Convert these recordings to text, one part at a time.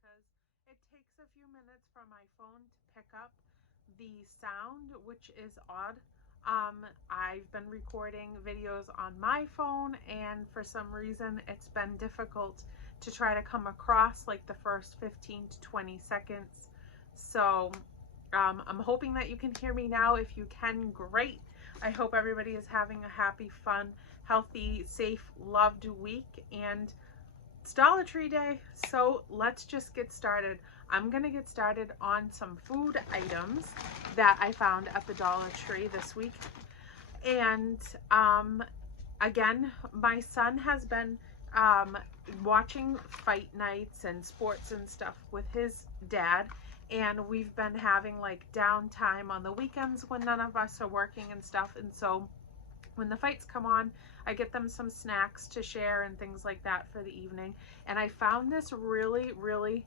because it takes a few minutes for my phone to pick up the sound, which is odd. I've been recording videos on my phone, and for some reason, it's been difficult to try to come across like the first 15 to 20 seconds. So, I'm hoping that you can hear me now. If you can, great. I hope everybody is having a happy, fun, healthy, safe, loved week. And it's Dollar Tree Day, so let's just get started. I'm gonna get started on some food items that I found at the Dollar Tree this week. And again, my son has been um, watching fight nights and sports and stuff with his dad. And we've been having like downtime on the weekends when none of us are working and stuff. And so when the fights come on, I get them some snacks to share and things like that for the evening. And I found this really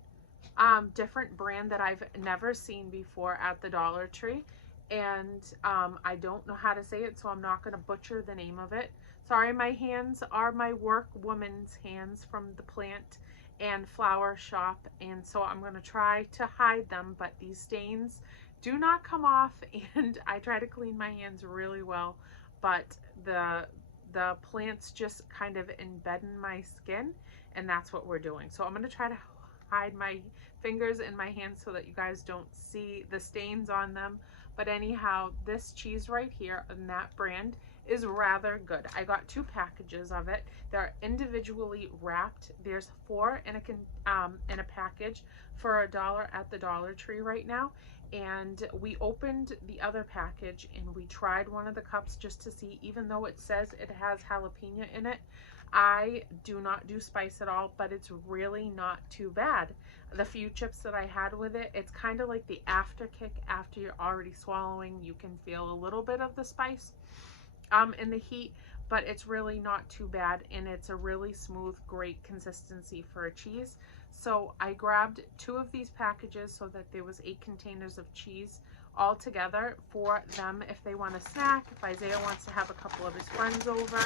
different brand that I've never seen before at the Dollar Tree. And I don't know how to say it, so I'm not going to butcher the name of it. Sorry, my hands are my work woman's hands from the plant and flower shop, and so I'm going to try to hide them, but these stains do not come off, and I try to clean my hands really well, but the plants just kind of embed in my skin, and that's what we're doing. So I'm going to try to hide my fingers in my hands so that you guys don't see the stains on them. But anyhow, this cheese right here and that brand is rather good. I got 2 packages of it. They're individually wrapped. There's 4 in a package for $1 at the Dollar Tree right now. And we opened the other package and we tried one of the cups just to see, even though it says it has jalapeno in it, I do not do spice at all, but it's really not too bad. The few chips that I had with it, it's kind of like the after kick after you're already swallowing. You can feel a little bit of the spice in the heat, but it's really not too bad, and it's a really smooth, great consistency for a cheese. So I grabbed 2 of these packages so that there was 8 containers of cheese all together for them if they want a snack, if Isaiah wants to have a couple of his friends over.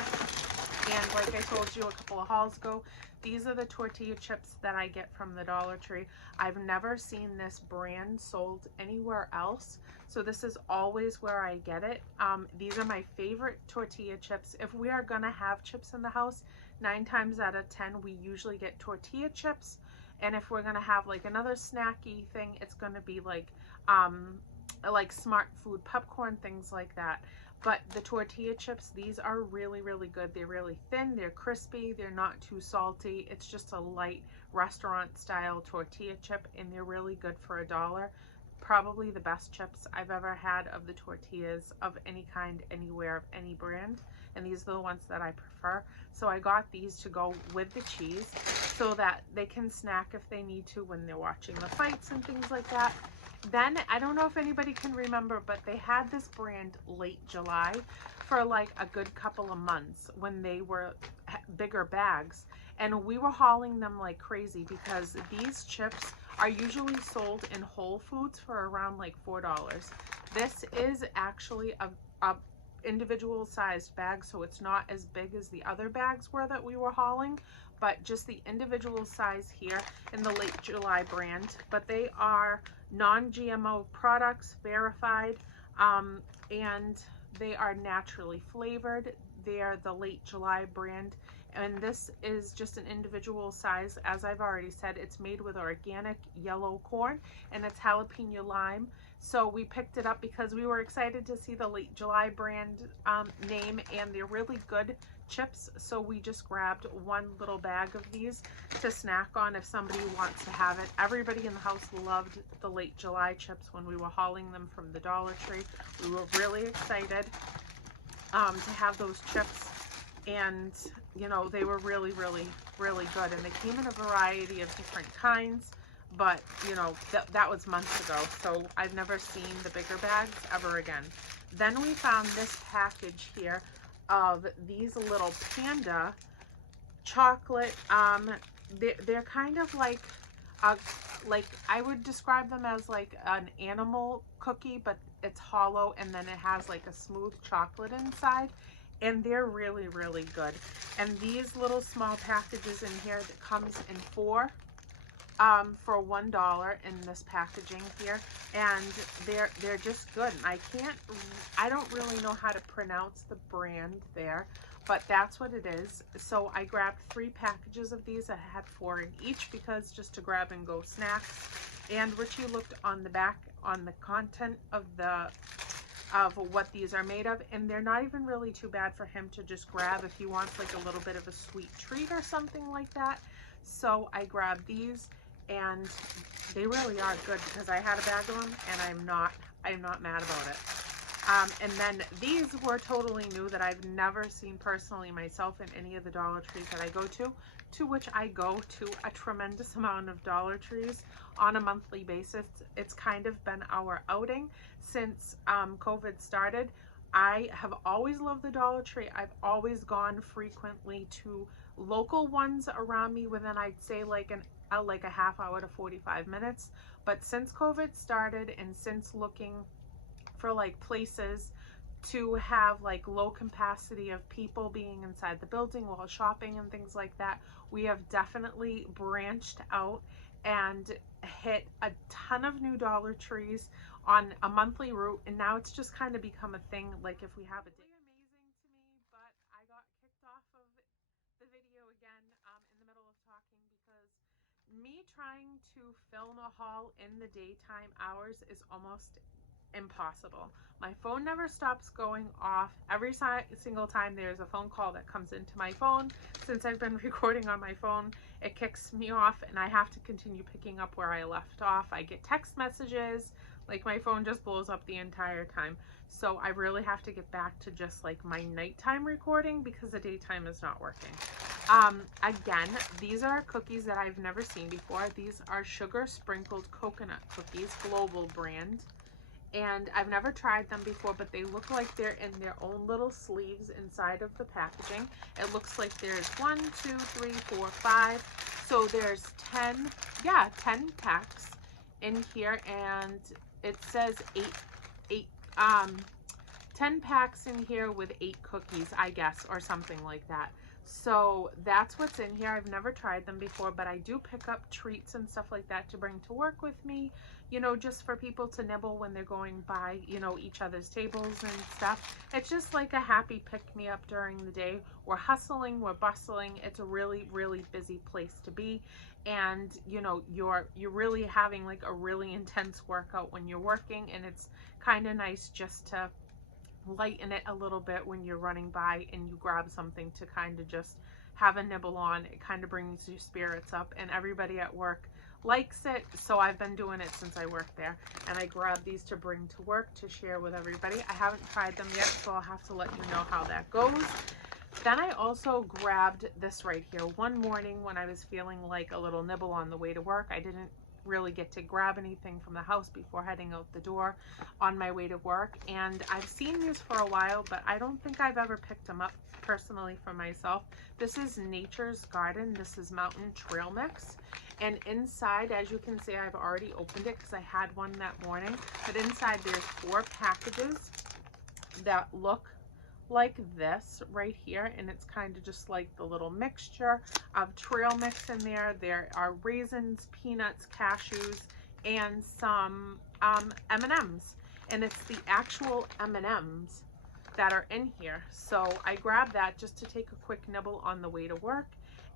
And like I told you a couple of hauls ago, these are the tortilla chips that I get from the Dollar Tree. I've never seen this brand sold anywhere else, so this is always where I get it. These are my favorite tortilla chips. If we are gonna have chips in the house, 9 times out of 10 we usually get tortilla chips. And if we're gonna have like another snacky thing, it's gonna be like Smart Food popcorn, things like that. But the tortilla chips, these are really good. They're really thin, they're crispy, they're not too salty. It's just a light restaurant style tortilla chip, and they're really good for $1. Probably the best chips I've ever had of the tortillas of any kind, anywhere, of any brand. And these are the ones that I prefer. So I got these to go with the cheese so that they can snack if they need to when they're watching the fights and things like that. Then, I don't know if anybody can remember, but they had this brand late July for like a good couple of months when they were bigger bags. And we were hauling them like crazy because these chips are usually sold in Whole Foods for around like $4. This is actually a individual sized bag, so it's not as big as the other bags were that we were hauling, but just the individual size here in the Late July brand. But they are non-GMO products, verified, and they are naturally flavored. They are the Late July brand, and this is just an individual size. As I've already said, it's made with organic yellow corn and it's jalapeno lime. So we picked it up because we were excited to see the Late July brand name, and they're really good chips. So we just grabbed 1 little bag of these to snack on if somebody wants to have it. Everybody in the house loved the Late July chips when we were hauling them from the Dollar Tree. We were really excited to have those chips, and you know, they were really good, and they came in a variety of different kinds. But you know, that was months ago, so I've never seen the bigger bags ever again. Then we found this package here of these little panda chocolate. They're kind of like I would describe them as like an animal cookie, but it's hollow, and then it has like a smooth chocolate inside, and they're really good. And these little small packages in here that comes in 4 for $1 in this packaging here, and they're just good. And I don't really know how to pronounce the brand there, but that's what it is. So I grabbed 3 packages of these. I had 4 in each because just to grab and go snacks. And Richie looked on the back on the content of what these are made of, and they're not even really too bad for him to just grab if he wants like a little bit of a sweet treat or something like that. So I grabbed these, and they really are good because I had a bag of them, and I'm not mad about it. And then these were totally new that I've never seen personally myself in any of the Dollar Trees that I go to which I go to a tremendous amount of Dollar Trees on a monthly basis. It's kind of been our outing since COVID started. I have always loved the Dollar Tree. I've always gone frequently to local ones around me within, I'd say, like a half hour to 45 minutes. But since COVID started, and since looking for like places to have like low capacity of people being inside the building while shopping and things like that, we have definitely branched out and hit a ton of new Dollar Trees on a monthly route, and now it's just kind of become a thing. Like if we have a day, amazing to me, but I got kicked off of the video again in the middle of talking because me trying to film a haul in the daytime hours is almost impossible. My phone never stops going off. Every single time there's a phone call that comes into my phone, since I've been recording on my phone, it kicks me off and I have to continue picking up where I left off. I get text messages, like my phone just blows up the entire time. So I really have to get back to just like my nighttime recording because the daytime is not working. Again, these are cookies that I've never seen before. These are sugar sprinkled coconut cookies, Global brand. And I've never tried them before, but they look like they're in their own little sleeves inside of the packaging. It looks like there's 1, 2, 3, 4, 5. So there's 10 packs in here, and it says 10 packs in here with 8 cookies, I guess, or something like that. So that's what's in here. I've never tried them before, but I do pick up treats and stuff like that to bring to work with me, you know, just for people to nibble when they're going by, you know, each other's tables and stuff. It's just like a happy pick-me-up during the day. We're hustling, we're bustling. It's a really, really busy place to be. And, you know, you're really having like a really intense workout when you're working, and it's kind of nice just to lighten it a little bit when you're running by and you grab something to kind of just have a nibble on. It kind of brings your spirits up, and everybody at work likes it. So I've been doing it since I worked there, and I grab these to bring to work to share with everybody. I haven't tried them yet, so I'll have to let you know how that goes. Then I also grabbed this right here. One morning when I was feeling like a little nibble on the way to work, I didn't really get to grab anything from the house before heading out the door on my way to work, and I've seen these for a while, but I don't think I've ever picked them up personally for myself. This is Nature's Garden. This is Mountain Trail Mix, and inside, as you can see, I've already opened it because I had one that morning, but inside there's 4 packages that look like this right here, and it's kind of just like the little mixture of trail mix in there. There are raisins, peanuts, cashews, and some M&Ms, and it's the actual M&Ms that are in here. So I grabbed that just to take a quick nibble on the way to work,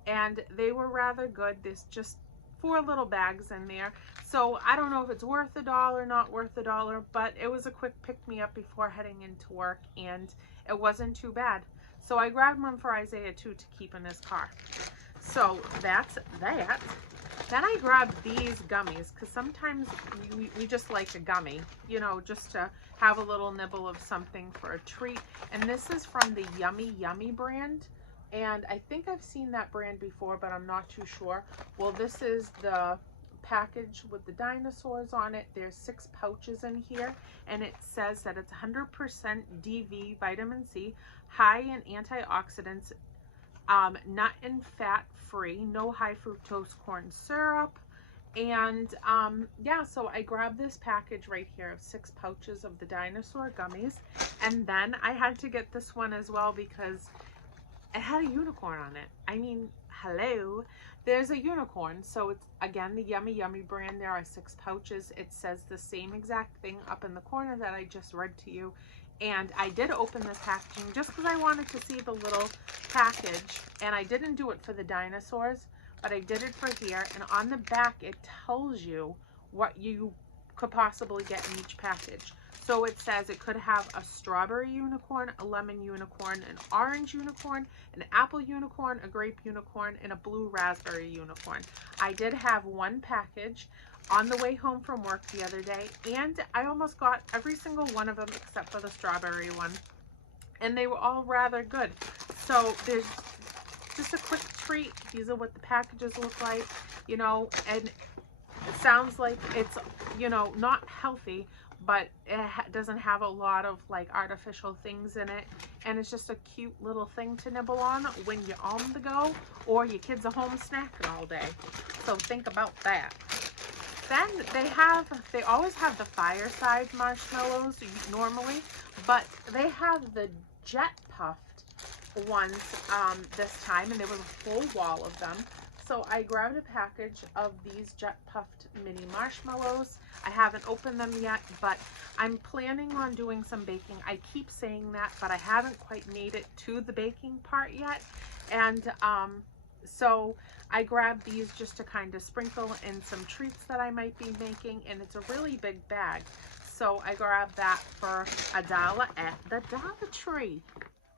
and they were rather good. There's just 4 little bags in there, so I don't know if it's worth $1, not worth $1, but it was a quick pick-me-up before heading into work, and it wasn't too bad. So I grabbed one for Isaiah too to keep in his car. So that's that. Then I grabbed these gummies because sometimes we just like a gummy, you know, just to have a little nibble of something for a treat. And this is from the Yummy Yummy brand. And I think I've seen that brand before, but I'm not too sure. Well, this is the package with the dinosaurs on it. There's 6 pouches in here, and it says that it's 100% DV vitamin C, high in antioxidants, nut and fat free, no high fructose corn syrup. And yeah, so I grabbed this package right here of 6 pouches of the dinosaur gummies, and then I had to get this one as well because it had a unicorn on it. I mean, hello, there's a unicorn. So it's, again, the Yummy Yummy brand. There are 6 pouches. It says the same exact thing up in the corner that I just read to you. And I did open this packaging just because I wanted to see the little package. And I didn't do it for the dinosaurs, but I did it for here. And on the back, it tells you what you could possibly get in each package. So it says it could have a strawberry unicorn, a lemon unicorn, an orange unicorn, an apple unicorn, a grape unicorn, and a blue raspberry unicorn. I did have one package on the way home from work the other day, and I almost got every single one of them except for the strawberry one. And they were all rather good. So there's just a quick treat. These are what the packages look like, you know, and it sounds like it's, you know, not healthy, but it doesn't have a lot of like artificial things in it, and it's just a cute little thing to nibble on when you're on the go or your kids are home snacking all day. So think about that. Then they always have the fireside marshmallows normally, but they have the jet puffed ones this time, and there was a full wall of them. So I grabbed a package of these jet puffed mini marshmallows. I haven't opened them yet, but I'm planning on doing some baking. I keep saying that, but I haven't quite made it to the baking part yet. And so I grabbed these just to kind of sprinkle in some treats that I might be making, and it's a really big bag. So I grabbed that for $1 at the Dollar Tree.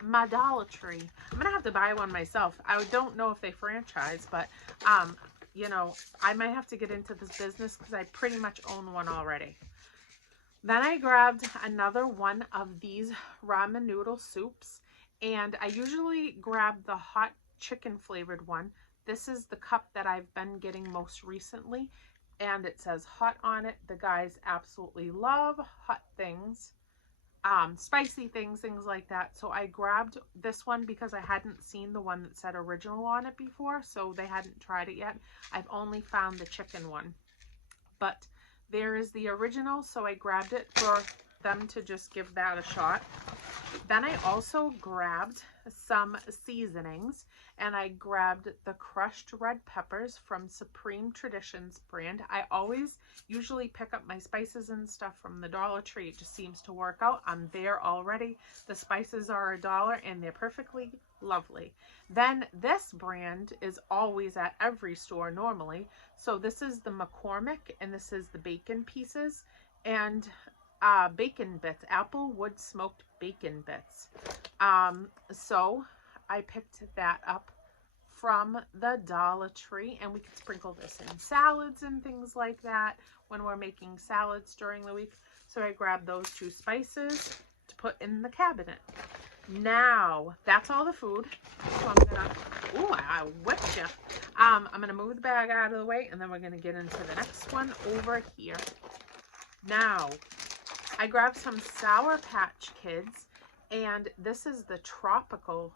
My Dollar Tree. I'm gonna have to buy one myself. I don't know if they franchise, but you know, I might have to get into this business because I pretty much own one already. Then I grabbed another one of these ramen noodle soups, and I usually grab the hot chicken flavored one. This is the cup that I've been getting most recently, and it says hot on it. The guys absolutely love hot things. Spicy things like that. So I grabbed this one because I hadn't seen the one that said original on it before, so they hadn't tried it yet. I've only found the chicken one, but there is the original, so I grabbed it for them to just give that a shot. Then I also grabbed some seasonings, and I grabbed the crushed red peppers from Supreme Traditions brand. I always usually pick up my spices and stuff from the Dollar Tree. It just seems to work out. I'm there already. The spices are $1 and they're perfectly lovely. Then this brand is always at every store normally. So this is the McCormick, and this is the bacon pieces and bacon bits, applewood smoked bacon bits. So I picked that up from the Dollar Tree, and we can sprinkle this in salads and things like that when we're making salads during the week. So I grabbed those 2 spices to put in the cabinet. Now, that's all the food. So I'm gonna, ooh, I whipped you. I'm gonna move the bag out of the way, and then we're gonna get into the next one over here. Now, I grabbed some Sour Patch Kids, and this is the tropical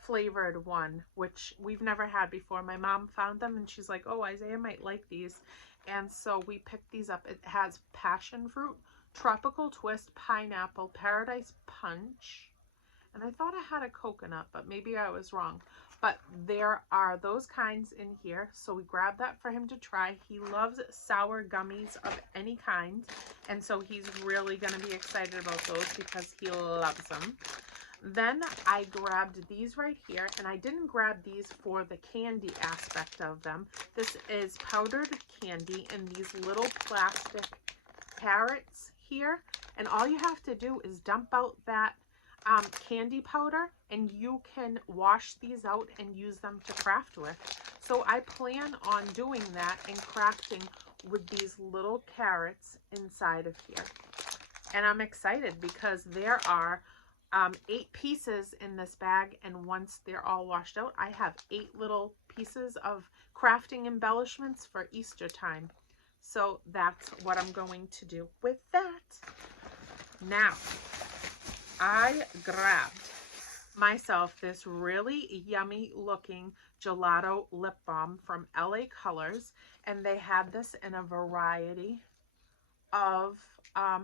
flavored one, which we've never had before. My mom found them and she's like, oh, Isaiah might like these. And so we picked these up. It has passion fruit, tropical twist, pineapple, paradise punch, and I thought I had a coconut, but maybe I was wrong. But there are those kinds in here, so we grabbed that for him to try. He loves sour gummies of any kind, and so he's really going to be excited about those because he loves them. Then I grabbed these right here, and I didn't grab these for the candy aspect of them. This is powdered candy in these little plastic carrots here, and all you have to do is dump out that candy powder, and you can wash these out and use them to craft with. So I plan on doing that and crafting with these little carrots inside of here. And I'm excited because there are 8 pieces in this bag, and once they're all washed out, I have 8 little pieces of crafting embellishments for Easter time. So that's what I'm going to do with that. Now, I grabbed myself this really yummy looking gelato lip balm from LA Colors, and they had this in a variety of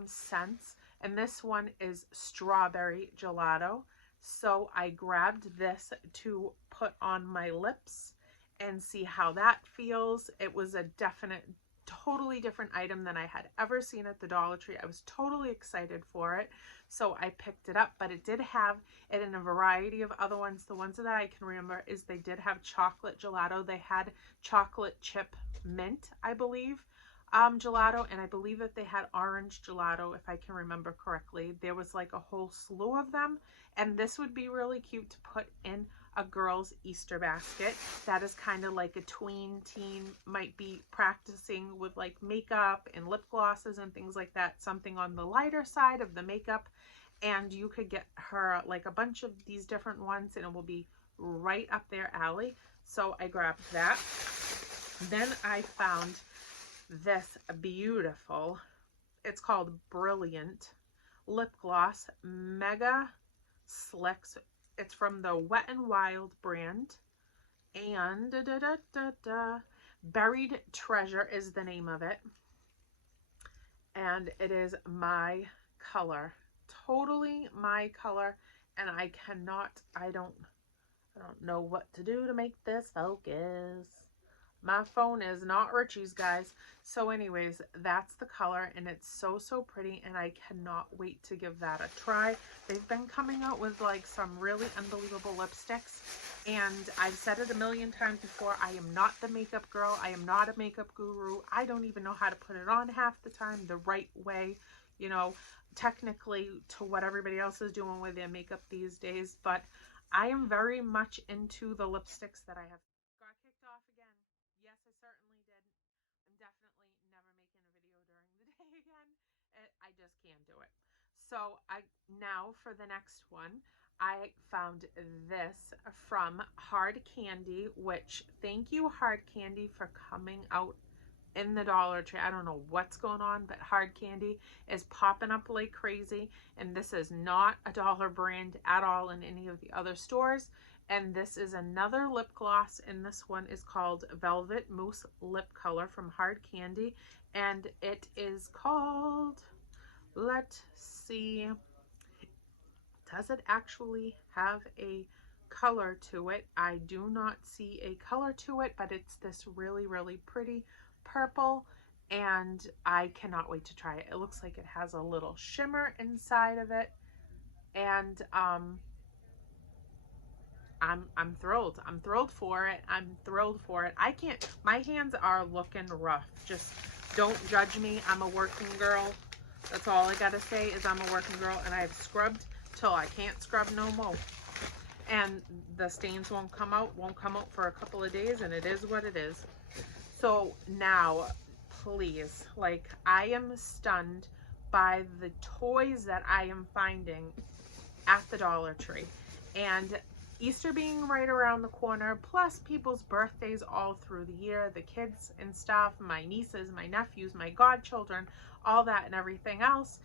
scents, and this one is strawberry gelato. So I grabbed this to put on my lips and see how that feels. It was a definite, totally different item than I had ever seen at the Dollar Tree. I was totally excited for it. So I picked it up, but it did have it in a variety of other ones. The ones that I can remember is they did have chocolate gelato. They had chocolate chip mint, I believe, gelato, and I believe that they had orange gelato, if I can remember correctly. There was like a whole slew of them, and this would be really cute to put in a girl's Easter basket. That is kind of like a tween teen might be practicing with like makeup and lip glosses and things like that, something on the lighter side of the makeup, and you could get her like a bunch of these different ones and it will be right up their alley. So I grabbed that. Then I found this beautiful, it's called Brilliant lip gloss, Mega Slicks. It's from the Wet n Wild brand, and Buried Treasure is the name of it, and it is my color, totally my color, and I don't know what to do to make this focus. My phone is not Richie's, guys. So anyways, that's the color, and it's so, so pretty, and I cannot wait to give that a try. They've been coming out with like some really unbelievable lipsticks, and I've said it a million times before, I am not the makeup girl. I am not a makeup guru. I don't even know how to put it on half the time the right way, you know, technically to what everybody else is doing with their makeup these days, but I am very much into the lipsticks that I have. Got kicked off again. Yes, I certainly did. I'm definitely never making a video during the day again. I just can't do it. So now for the next one, I found this from Hard Candy, which thank you Hard Candy for coming out in the Dollar Tree. I don't know what's going on, but Hard Candy is popping up like crazy, and this is not a dollar brand at all in any of the other stores. And this is another lip gloss, and this one is called Velvet Mousse Lip Color from Hard Candy, and it is called, let's see, does it actually have a color to it? I do not see a color to it, but it's this really, really pretty purple, and I cannot wait to try it. It looks like it has a little shimmer inside of it, and I'm thrilled. I'm thrilled for it. I'm thrilled for it. My hands are looking rough. Just don't judge me. I'm a working girl. That's all I gotta say is I'm a working girl, and I've scrubbed till I can't scrub no more. And the stains won't come out for a couple of days, and it is what it is. So now, please, like, I am stunned by the toys that I am finding at the Dollar Tree. And Easter being right around the corner, plus people's birthdays all through the year, the kids and stuff, my nieces, my nephews, my godchildren, all that and everything else.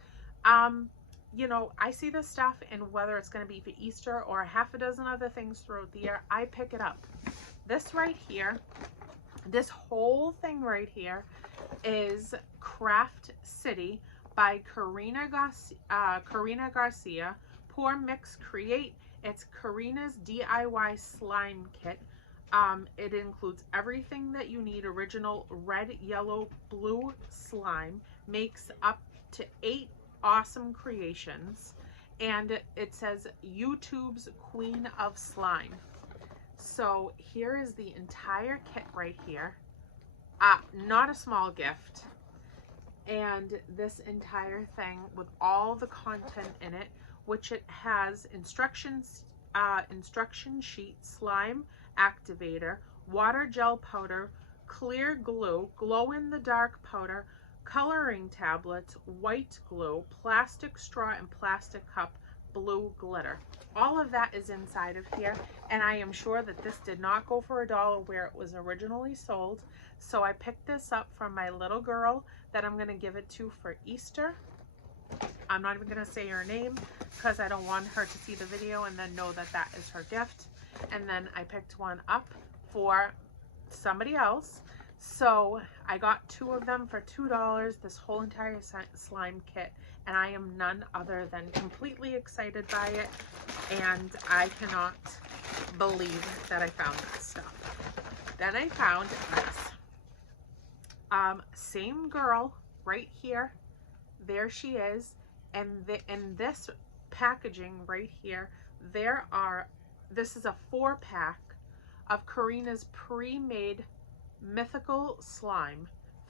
You know, I see this stuff, and whether it's going to be for Easter or a half a dozen other things throughout the year, I pick it up. This right here, this whole thing right here is Craft City by Karina Garcia. Pour Mix Create. It's Karina's DIY slime kit. It includes everything that you need. Original red, yellow, blue slime. Makes up to 8 awesome creations. And it says YouTube's Queen of Slime. So here is the entire kit right here. Not a small gift. And this entire thing with all the content in it, which it has instruction sheet, slime activator, water gel powder, clear glue, glow in the dark powder, coloring tablets, white glue, plastic straw and plastic cup, blue glitter. All of that is inside of here, and I am sure that this did not go for $1 where it was originally sold. So I picked this up from my little girl that I'm going to give it to for Easter. I'm not even going to say her name because I don't want her to see the video and then know that that is her gift. And then I picked one up for somebody else. So I got 2 of them for $2, this whole entire slime kit, and I am none other than completely excited by it, and I cannot believe that I found this stuff. Then I found this. Same girl right here. There she is. And in this packaging right here, this is a 4-pack of Karina's pre-made mythical slime,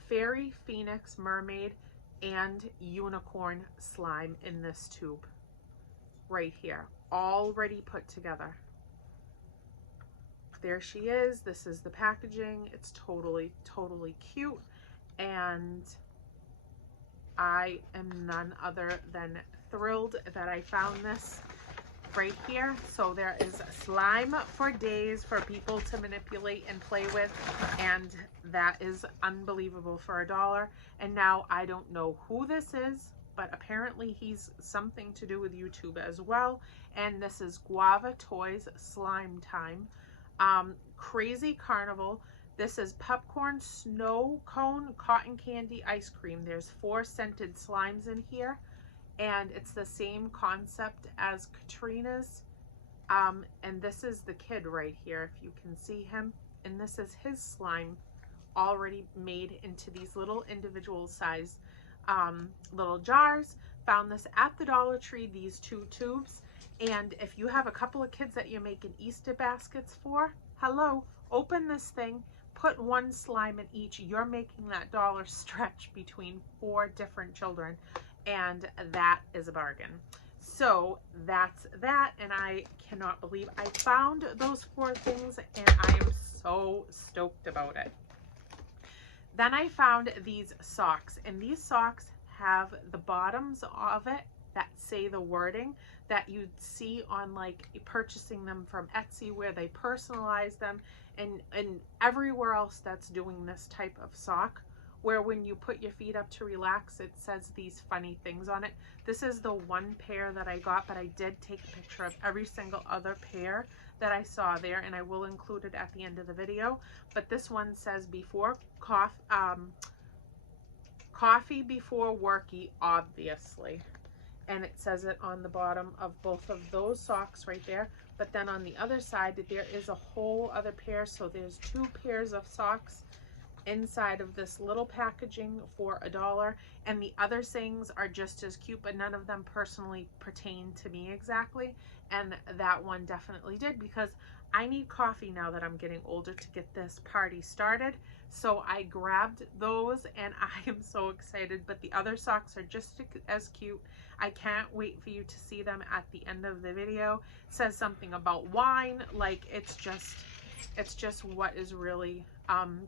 fairy, phoenix, mermaid, and unicorn slime in this tube right here, already put together. There she is. This is the packaging. It's totally cute, and I am none other than thrilled that I found this right here. So there is slime for days for people to manipulate and play with, and that is unbelievable for $1. And now I don't know who this is, but apparently he's something to do with YouTube as well. And this is Guava Toys Slime Time. Crazy Carnival. This is popcorn, snow cone, cotton candy, ice cream. There's 4 scented slimes in here, and it's the same concept as Katrina's. And this is the kid right here, if you can see him. And this is his slime already made into these little individual size little jars. Found this at the Dollar Tree, these 2 tubes. And if you have a couple of kids that you're making Easter baskets for, hello, open this thing, put 1 slime in each. You're making that dollar stretch between 4 different children, and that is a bargain. So that's that, and I cannot believe I found those 4 things, and I am so stoked about it. Then I found these socks, and these socks have the bottoms of it that say the wording that you'd see on like purchasing them from Etsy, where they personalize them, and everywhere else that's doing this type of sock, where when you put your feet up to relax, it says these funny things on it. This is the 1 pair that I got, but I did take a picture of every single other pair that I saw there, and I will include it at the end of the video. But this one says coffee before worky, obviously. And it says it on the bottom of both of those socks right there. But then on the other side, there is a whole other pair. So there's 2 pairs of socks inside of this little packaging for $1. And the other things are just as cute, but none of them personally pertain to me exactly. And that one definitely did, because I need coffee now that I'm getting older to get this party started. So I grabbed those, and I am so excited. But the other socks are just as cute. I can't wait for you to see them at the end of the video. It says something about wine. Like, it's just what is really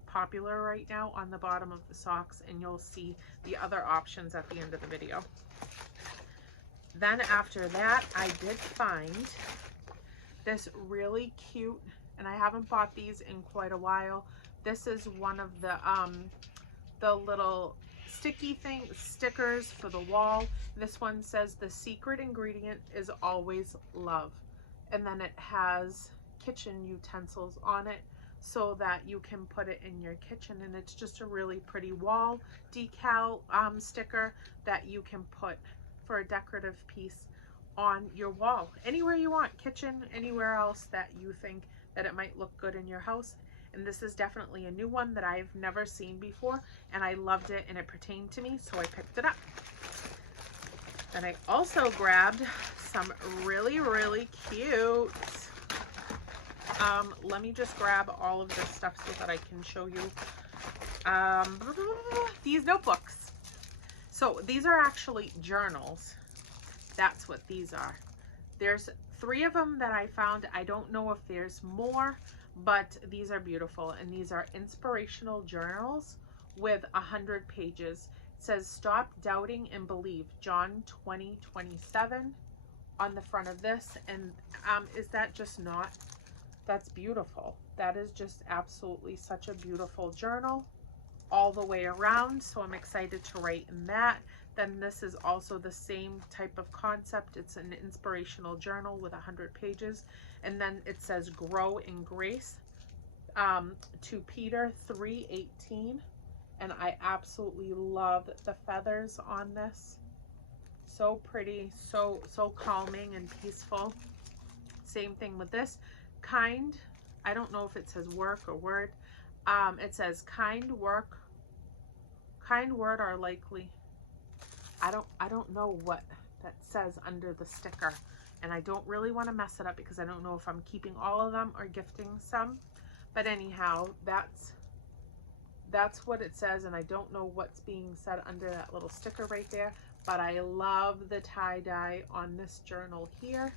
popular right now on the bottom of the socks, and you'll see the other options at the end of the video. Then after that, I did find this really cute, and I haven't bought these in quite a while. This is one of the little stickers for the wall. This one says the secret ingredient is always love, and then it has kitchen utensils on it so that you can put it in your kitchen, and it's just a really pretty wall decal sticker that you can put for a decorative piece on your wall anywhere you want, kitchen, anywhere else that you think that it might look good in your house. And this is definitely a new one that I've never seen before, and I loved it and it pertained to me, so I picked it up. And I also grabbed some really cute, let me just grab all of this stuff so that I can show you these notebooks. So these are actually journals. That's what these are. There's 3 of them that I found. I don't know if there's more, but these are beautiful, and these are inspirational journals with 100 pages. It says stop doubting and believe, John 20:27 on the front of this. And is that just not, that's beautiful. That is just absolutely such a beautiful journal all the way around, so I'm excited to write in that. Then this is also the same type of concept. It's an inspirational journal with 100 pages, and then it says grow in grace. to Peter 3:18, and I absolutely love the feathers on this. So pretty, so calming and peaceful. Same thing with this. Kind, I don't know if it says work or word. It says kind word are likely. I don't know what that says under the sticker, and I don't really want to mess it up because I don't know if I'm keeping all of them or gifting some. But anyhow, that's what it says, and I don't know what's being said under that little sticker right there, but I love the tie-dye on this journal here,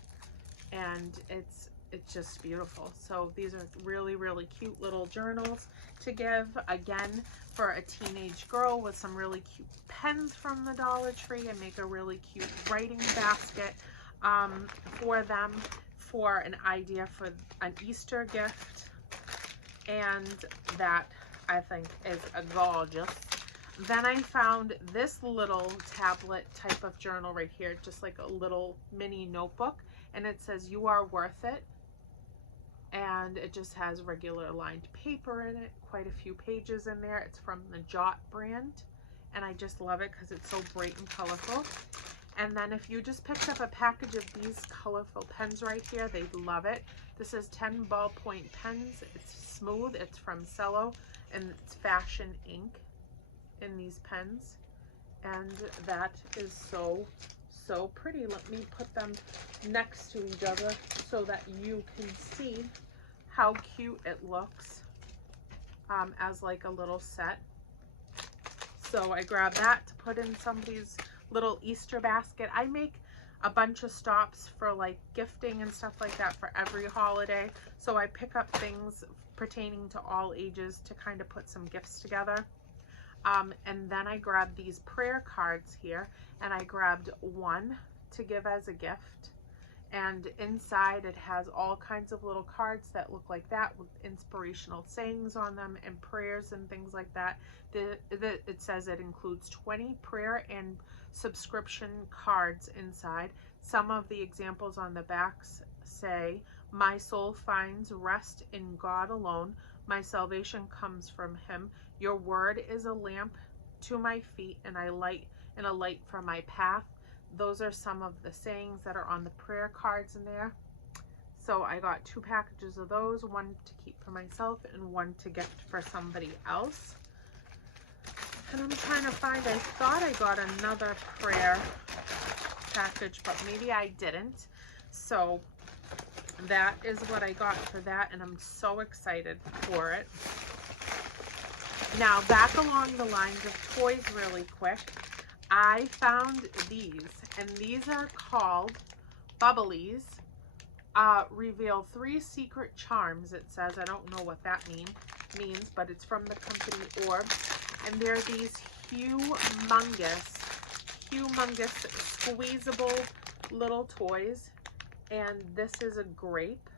and it's just beautiful. So these are really, really cute little journals to give, again, for a teenage girl, with some really cute pens from the Dollar Tree, and make a really cute writing basket for them, for an idea for an Easter gift. And that, I think, is a gorgeous. Then I found this little tablet type of journal right here, just like a little mini notebook, and it says "You are worth it," and it just has regular lined paper in it, quite a few pages in there. It's from the Jot brand, and I just love it because it's so bright and colorful. And then if you just picked up a package of these colorful pens right here, they'd love it. This is 10 ballpoint pens. It's smooth, it's from Cello, and it's fashion ink in these pens, and that is so pretty. Let me put them next to each other so that you can see how cute it looks as like a little set. So I grabbed that to put in somebody's little Easter basket. I make a bunch of stops for like gifting and stuff like that for every holiday, so I pick up things pertaining to all ages to kind of put some gifts together. And then I grabbed these prayer cards here, and I grabbed one to give as a gift, and inside it has all kinds of little cards that look like that with inspirational sayings on them and prayers and things like that. It says it includes 20 prayer and subscription cards inside. Some of the examples on the backs say, "My soul finds rest in God alone. My salvation comes from him. Your word is a lamp to my feet and a light for my path." Those are some of the sayings that are on the prayer cards in there. So I got 2 packages of those, one to keep for myself and one to gift for somebody else. And I'm trying to find, I thought I got another prayer package, but maybe I didn't. So that is what I got for that, and I'm so excited for it. Now, back along the lines of toys really quick, I found these, and these are called Bubblies. Reveal 3 secret charms, it says. I don't know what that means, but it's from the company Orb. And they're these humongous squeezable little toys. And this is a grape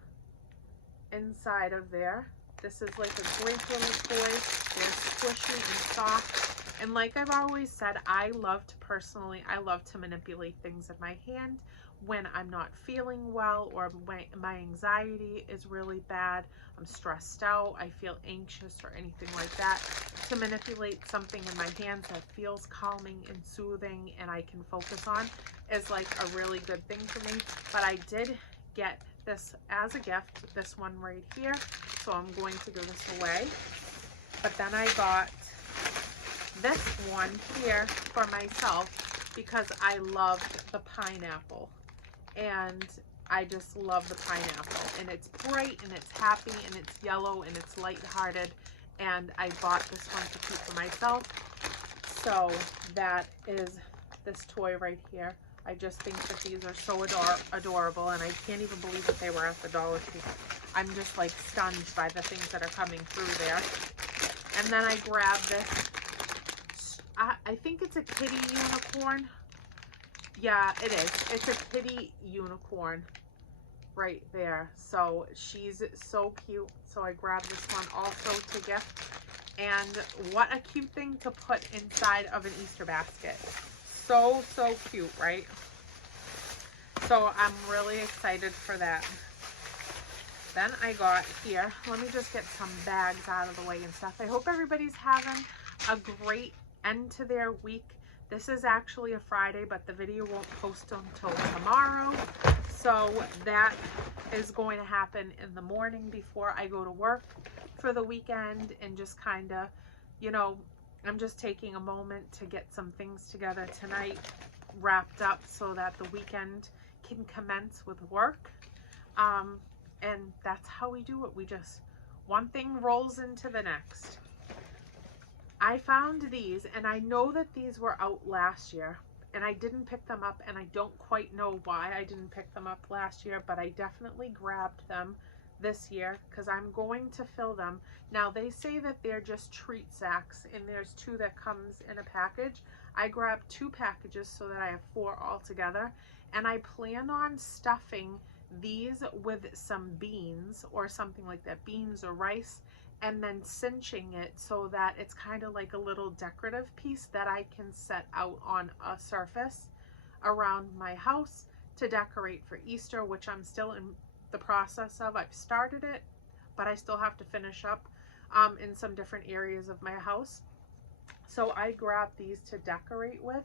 inside of there. This is like a grape little toy. They're squishy and soft. And like I've always said, I love to manipulate things in my hand when I'm not feeling well, or my anxiety is really bad, I'm stressed out, I feel anxious or anything like that. To manipulate something in my hands that feels calming and soothing and I can focus on is like a really good thing for me. But I did get this as a gift, this one right here, so I'm going to give this away. But then I got this one here for myself because I loved the pineapple, and I just love the pineapple, and it's bright and it's happy and it's yellow and it's lighthearted, and I bought this one to keep for myself. So that is this toy right here. I just think that these are so adorable, and I can't even believe that they were at the Dollar Tree. I'm just like stunned by the things that are coming through there. And then I grabbed this, I think it's a kitty unicorn. Yeah, it is. It's a kitty unicorn right there. So she's so cute. So I grabbed this one also to gift. And what a cute thing to put inside of an Easter basket. So cute, right? So I'm really excited for that. Then I got here, let me just get some bags out of the way and stuff. I hope everybody's having a great end to their week. This is actually a Friday, but the video won't post until tomorrow. So that is going to happen in the morning before I go to work for the weekend, and just kind of, you know, I'm just taking a moment to get some things together tonight, wrapped up, so that the weekend can commence with work. And that's how we do it. We just, one thing rolls into the next. I found these, and I know that these were out last year, and I didn't pick them up, and I don't quite know why I didn't pick them up last year, but I definitely grabbed them this year because I'm going to fill them. Now, they say that they're just treat sacks, and there's 2 that comes in a package. I grabbed 2 packages so that I have 4 altogether, and I plan on stuffing these with some beans or something like that, beans or rice, and then cinching it so that it's kind of like a little decorative piece that I can set out on a surface around my house to decorate for Easter, which I'm still in the process of. I've started it, but I still have to finish up in some different areas of my house. So I grabbed these to decorate with.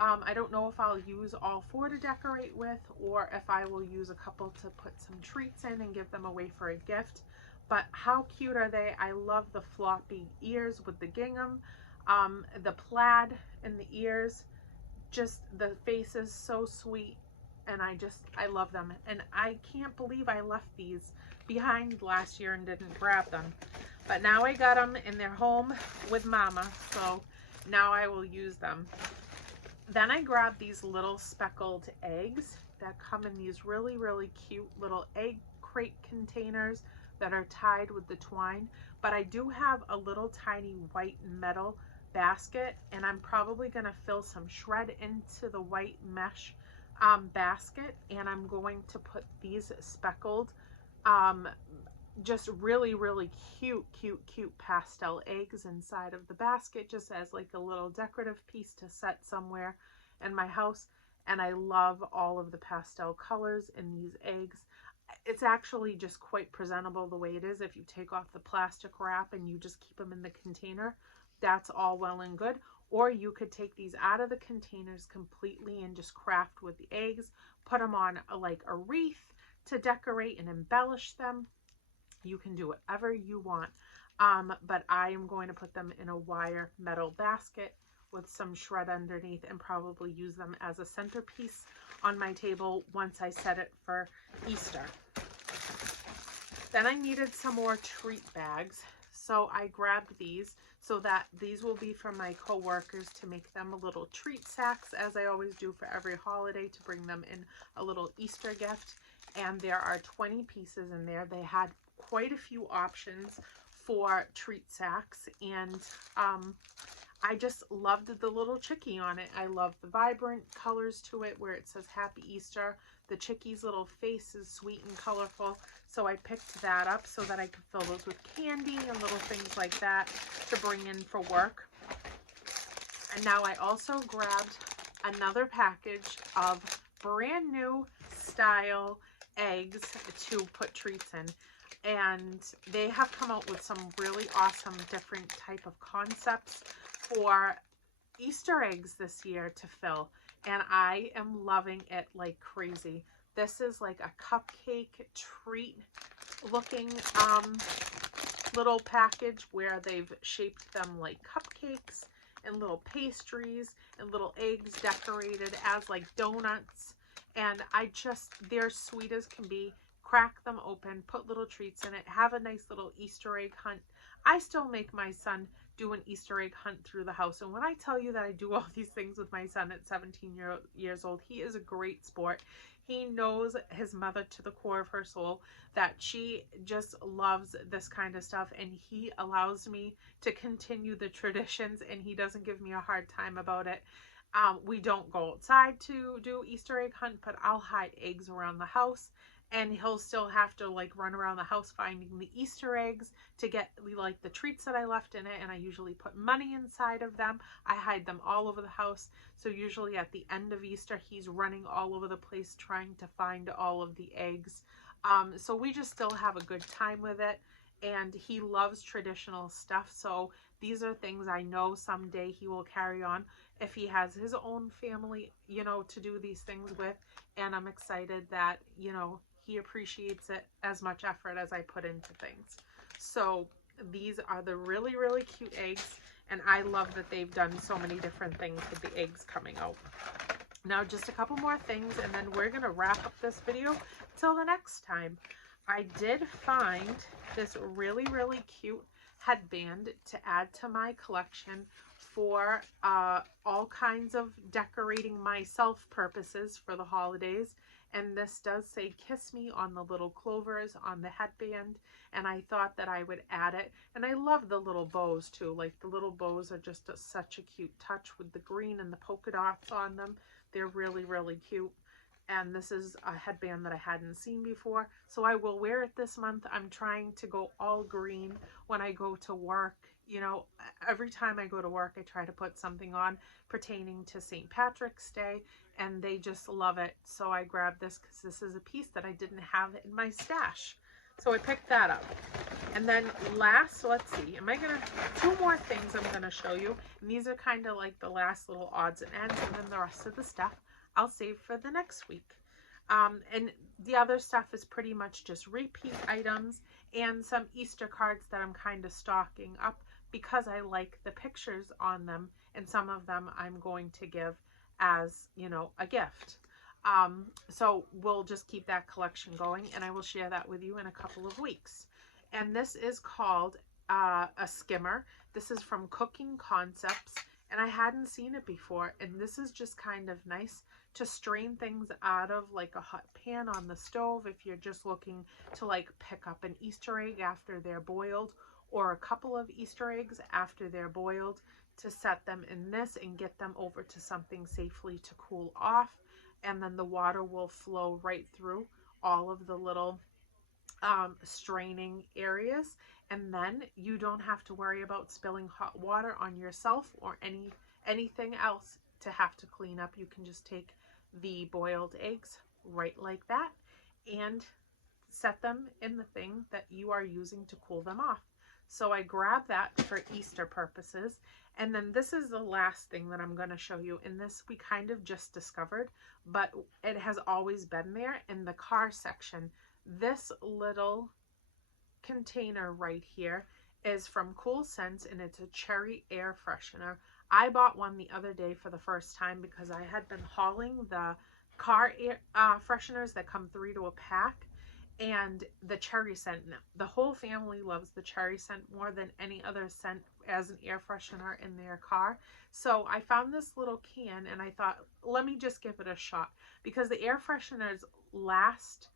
I don't know if I'll use all 4 to decorate with, or if I will use a couple to put some treats in and give them away for a gift. But how cute are they? I love the floppy ears with the gingham, the plaid in the ears, just the face is so sweet, and I love them. And I can't believe I left these behind last year and didn't grab them. But now I got them and they're home with Mama, so now I will use them. Then I grabbed these little speckled eggs that come in these really, really cute little egg crate containers that are tied with the twine. But I do have a little tiny white metal basket, and I'm probably going to fill some shred into the white mesh basket, and I'm going to put these speckled just really, really cute pastel eggs inside of the basket, just as like a little decorative piece to set somewhere in my house. And I love all of the pastel colors in these eggs. It's actually just quite presentable the way it is. If you take off the plastic wrap and you just keep them in the container, that's all well and good. Or you could take these out of the containers completely and just craft with the eggs, put them on like a wreath to decorate and embellish them. You can do whatever you want. But I am going to put them in a wire metal basket with some shred underneath, and probably use them as a centerpiece on my table once I set it for Easter. Then I needed some more treat bags, so I grabbed these, so that these will be for my co-workers to make them a little treat sacks, as I always do for every holiday, to bring them in a little Easter gift. And there are 20 pieces in there. They had quite a few options for treat sacks, and I just loved the little chickie on it. I love the vibrant colors to it where it says Happy Easter. The chickie's little face is sweet and colorful, so I picked that up so that I could fill those with candy and little things like that to bring in for work. And now I also grabbed another package of brand new style eggs to put treats in. And they have come out with some really awesome different type of concepts for Easter eggs this year to fill, and I am loving it like crazy. This is like a cupcake treat looking little package where they've shaped them like cupcakes and little pastries and little eggs decorated as like donuts, and they're sweet as can be. Crack them open, put little treats in it, have a nice little Easter egg hunt. I still make my son do an Easter egg hunt through the house, and when I tell you that I do all these things with my son at 17 years old, he is a great sport. He knows his mother to the core of her soul, that she just loves this kind of stuff, and he allows me to continue the traditions, and he doesn't give me a hard time about it. We don't go outside to do Easter egg hunt, but I'll hide eggs around the house, and he'll still have to like run around the house finding the Easter eggs to get like the treats that I left in it. And I usually put money inside of them. I hide them all over the house. So usually at the end of Easter, he's running all over the place trying to find all of the eggs So we just still have a good time with it, and he loves traditional stuff. So these are things I know someday he will carry on if he has his own family, you know, to do these things with. And I'm excited that, you know, he appreciates it as much effort as I put into things. So these are the really, really cute eggs. And I love that they've done so many different things with the eggs coming out. Now, just a couple more things, and then we're going to wrap up this video till the next time. I did find this really, really cute headband to add to my collection for all kinds of decorating myself purposes for the holidays. And this does say "Kiss Me" on the little clovers on the headband, and I thought that I would add it. And I love the little bows too. Like, the little bows are just such a cute touch with the green and the polka dots on them. They're really, really cute. And this is a headband that I hadn't seen before, so I will wear it this month. I'm trying to go all green when I go to work. You know, every time I go to work, I try to put something on pertaining to St. Patrick's Day, and they just love it. So I grabbed this because this is a piece that I didn't have in my stash. So I picked that up. And then last, let's see, two more things I'm gonna show you. And these are kind of like the last little odds and ends, and then the rest of the stuff I'll save for the next week. And the other stuff is pretty much just repeat items and some Easter cards that I'm kind of stocking up because I like the pictures on them, and some of them I'm going to give as, you know, a gift. So we'll just keep that collection going, and I will share that with you in a couple of weeks. And this is called a skimmer. This is from Cooking Concepts, and I hadn't seen it before, and this is just kind of nice to strain things out of, like a hot pan on the stove if you're just looking to like pick up an Easter egg after they're boiled, or a couple of Easter eggs after they're boiled, to set them in this and get them over to something safely to cool off. And then the water will flow right through all of the little straining areas, and then you don't have to worry about spilling hot water on yourself or anything else to have to clean up. You can just take the boiled eggs right like that and set them in the thing that you are using to cool them off. So I grabbed that for Easter purposes. And then this is the last thing that I'm going to show you. And this we kind of just discovered, but it has always been there in the car section. This little container right here is from Cool Scents, and it's a cherry air freshener. I bought one the other day for the first time because I had been hauling the car air fresheners that come 3 to a pack, and the cherry scent. The whole family loves the cherry scent more than any other scent as an air freshener in their car. So I found this little can, and I thought, let me just give it a shot, because the air fresheners last,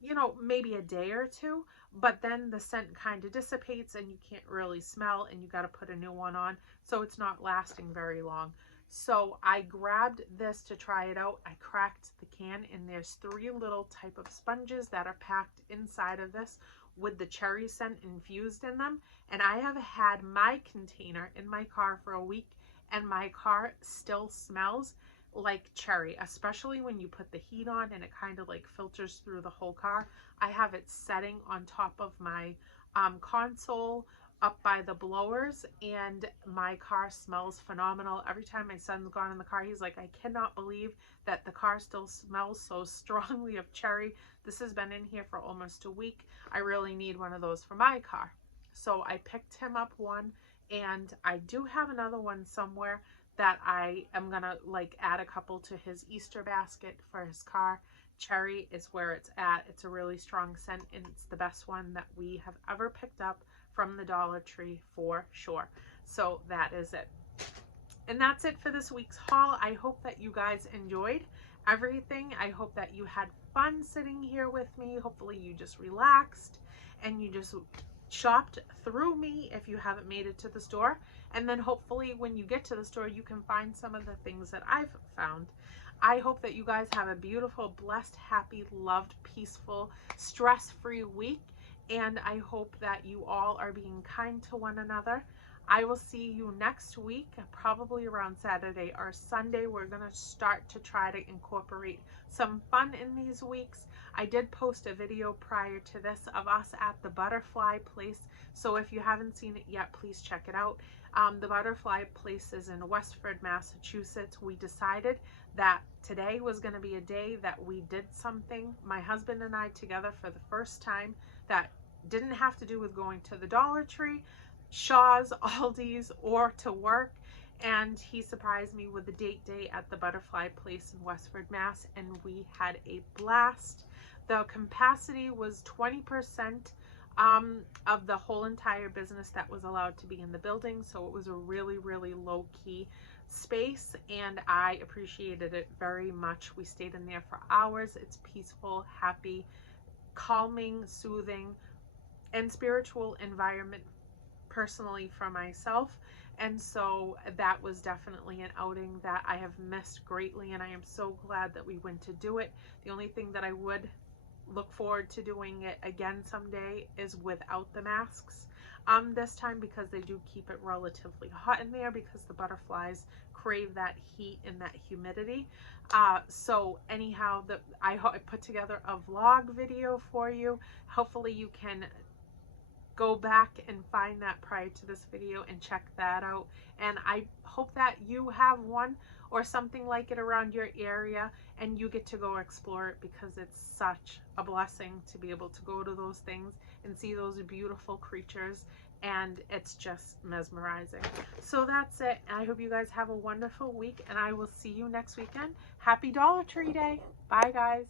you know, maybe a day or two, but then the scent kind of dissipates and you can't really smell, and you got to put a new one on, so it's not lasting very long. So I grabbed this to try it out. I cracked the can, and there's 3 little type of sponges that are packed inside of this with the cherry scent infused in them. And I have had my container in my car for a week, and my car still smells like cherry, especially when you put the heat on and it kind of like filters through the whole car. I have it setting on top of my console up by the blowers, and my car smells phenomenal. Every time my son's gone in the car, he's like, I cannot believe that the car still smells so strongly of cherry. This has been in here for almost a week. I really need one of those for my car. So I picked him up one, and I do have another one somewhere that I am gonna like add a couple to his Easter basket for his car. Cherry is where it's at. It's a really strong scent, and it's the best one that we have ever picked up from the Dollar Tree for sure. So that is it. And that's it for this week's haul. I hope that you guys enjoyed everything. I hope that you had fun sitting here with me. Hopefully you just relaxed and you just shopped through me if you haven't made it to the store. And then hopefully when you get to the store, you can find some of the things that I've found. I hope that you guys have a beautiful, blessed, happy, loved, peaceful, stress-free week. And I hope that you all are being kind to one another. I will see you next week, probably around Saturday or Sunday. We're going to start to try to incorporate some fun in these weeks. I did post a video prior to this of us at the Butterfly Place, so if you haven't seen it yet, please check it out. The Butterfly Place is in Westford, Massachusetts. We decided that today was going to be a day that we did something, my husband and I together, for the first time, that didn't have to do with going to the Dollar Tree, Shaw's, Aldi's, or to work. And he surprised me with a date day at the Butterfly Place in Westford, Mass, and we had a blast. The capacity was 20% of the whole entire business that was allowed to be in the building, so it was a really, really low-key space, and I appreciated it very much. We stayed in there for hours. It's peaceful, happy, calming, soothing, and spiritual environment personally for myself. And so that was definitely an outing that I have missed greatly, and I am so glad that we went to do it. The only thing that I would look forward to doing it again someday is without the masks this time, because they do keep it relatively hot in there because the butterflies crave that heat and that humidity. So anyhow, I put together a vlog video for you. Hopefully you can go back and find that prior to this video and check that out, and I hope that you have one or something like it around your area and you get to go explore it, because it's such a blessing to be able to go to those things and see those beautiful creatures, and it's just mesmerizing. So that's it. I hope you guys have a wonderful week, and I will see you next weekend. Happy Dollar Tree Day. Bye guys.